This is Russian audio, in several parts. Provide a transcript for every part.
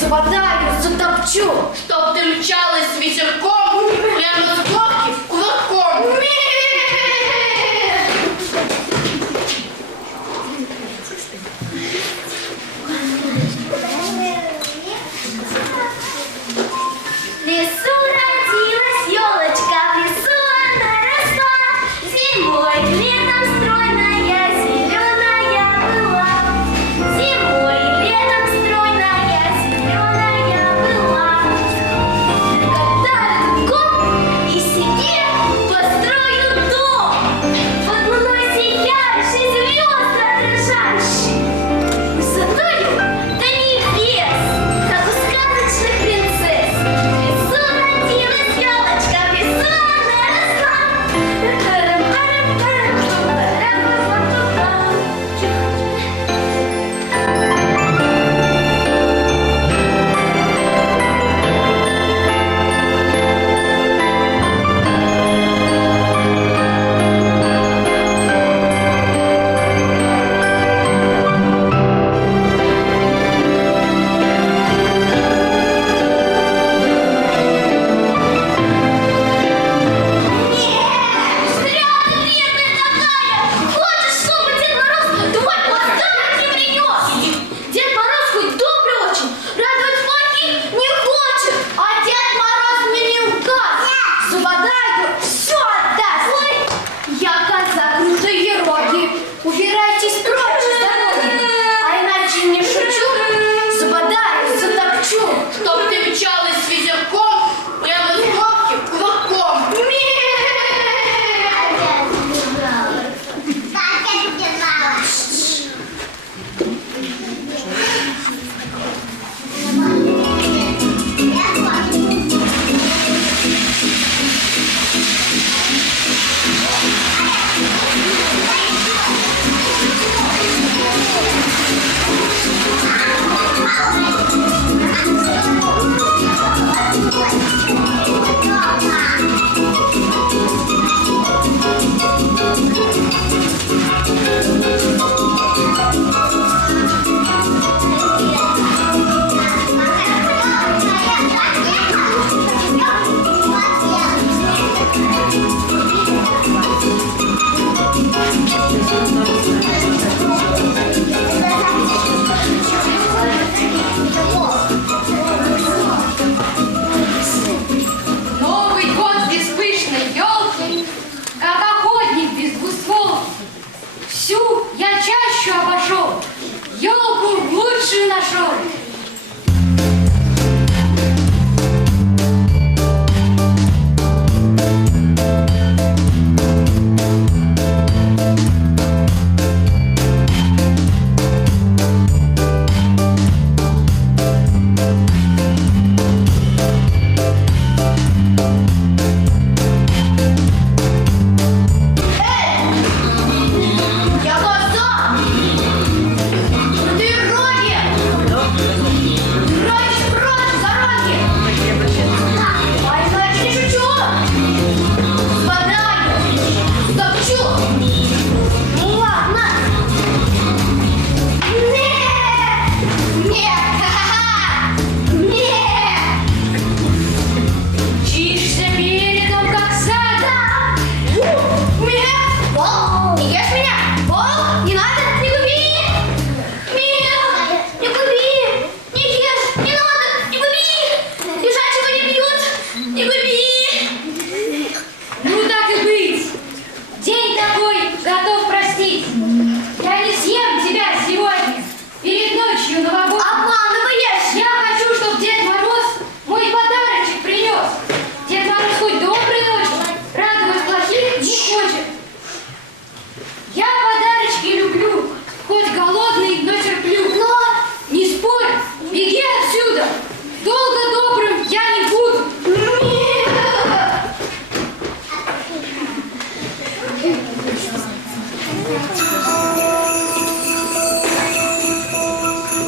Забодаю, затопчу, чтоб ты мчалась с ветерком прямо с горки кулаком. В лесу родилась елочка, в лесу она росла, зимой, летом стройная, зеленая была. Зимой, летом стройная, зеленая была. Когда год и себе построю дом, под луной сияющий, звезды отражающий, высотою до небес, как у сказочных принцесс. В лесу родилась елочка, в лесу она росла. Убирайтесь прочь с дороги, а иначе не шучу, забодаю, затопчу, Чтоб ты мчалась с ветерком прямо с горки кулаком.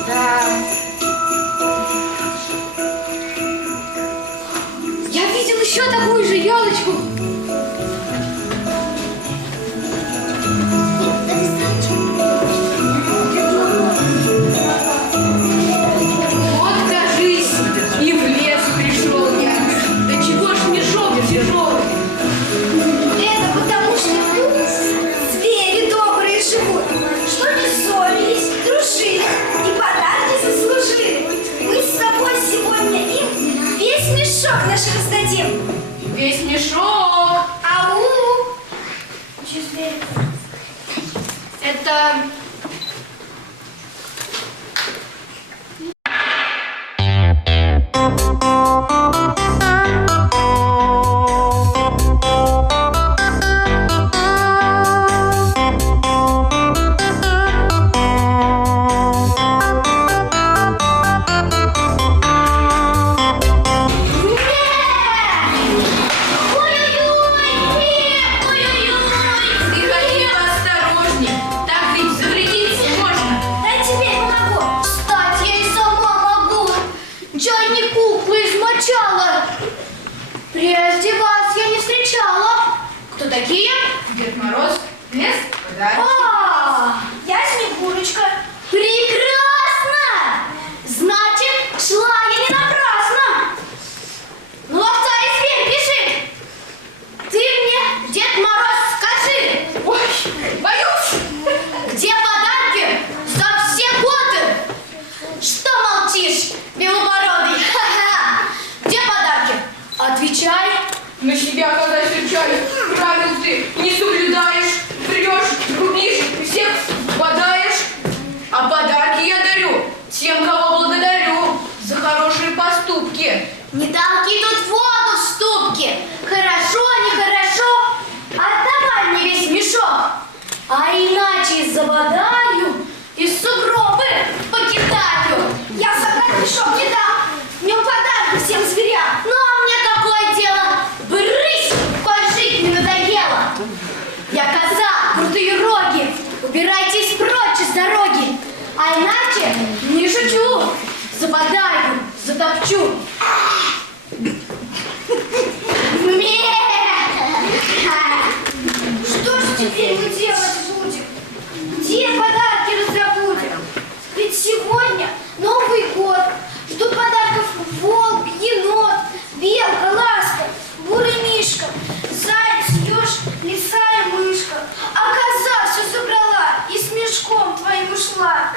Да. Я видел еще такую же елочку. Вот, кажись, и в лес пришел я. Да чего ж мешок тяжелый? Это потому, что тут звери добрые живут, что не ссорились, дружили и подарки заслужили. Мы с собой сегодня им весь мешок наш раздадим. Весь мешок. Ау! Че звери? Это... Ты ходи поосторожней. Так ведь завредиться можно. Дай тебе я помогу. Кстати, я и сама могу. Чайник куклу измочала. Прежде вас я не встречала. Кто такие? Дед Мороз, лес, подарок. Я Снегурочка. Прекрасно! Значит, шла я не напрасно. Ну, ловца и зверь, пиши. Ты мне, Дед Мороз, скажи, Ой, боюсь. где подарки за все годы? Что молчишь, белобородый? Ха-ха! Где подарки? Отвечай. На себя когда серчали, правил ты не соблюдаешь, врешь, грубишь, всех подаешь. А подарки я дарю тем, кого благодарю за хорошие поступки. Не толки тут воду в ступке. Хорошо, нехорошо. Отдавай мне весь мешок. А иначе забодаю и сугробы покидаю. Я собрать мешок не дам. В нем подарки всем зверям. Ну а мне какое дело? Брысь, пожить не надоело. Я коза, крутые роги. Убирайтесь прочь из дороги. А иначе не шучу. Забодаю, затопчу. Что же теперь мы делать будем? Где подарки раздобудем? Ведь сегодня Новый год. Ждут подарков волк, енот, белка, ласка, бурый мишка, заяц, еж, лиса и мышка. А коза все собрала и с мешком твоим ушла.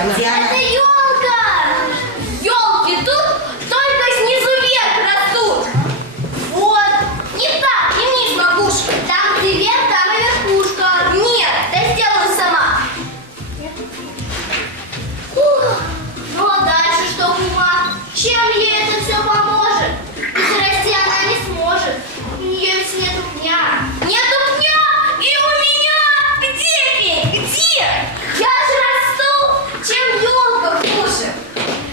она? Это елка! Елки тут только снизу вверх растут. Вот, не так, не вниз, макушка. Там, где вверх, там и верхушка. Нет, да сделаю сама. Ну а дальше что, кума? Чем ей это все поможет? Ведь расти она не сможет. У нее ведь нету пня. Нету пня и у меня. Где пень? Где? Я же расту, чем елка хуже.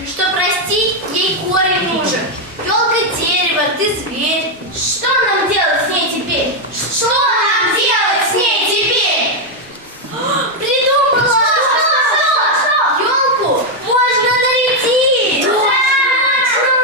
Чтоб расти, ей корень нужен. Елка дерево, ты зверь. Что нам делать с ней теперь? Что нам делать с ней теперь? Придумала! Что? Елку можно нарядить! Точно!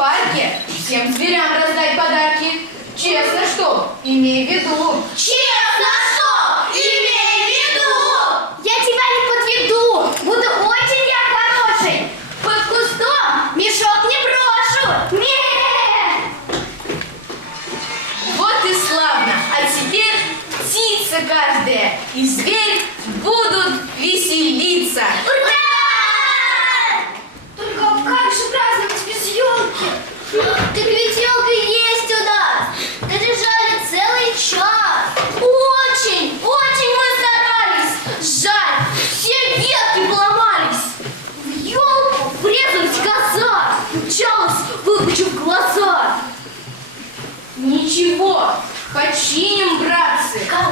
парке всем зверям раздать подарки. Честно, что? Имей в виду. Честно, что? Имей в виду! Я тебя не подведу! Буду очень я хороший! Под кустом мешок не брошу! Ме! Вот и славно. А теперь птица каждая и зверь будут веселиться. Ура! Только как же праздновать без елки? Так ведь елка есть у нас! Наряжали целый час! Очень, очень мы старались! Жаль, все ветки поломались! В елку врезалась коза! Мчалась, выпучив глаза! Ничего, починим, братцы. Как?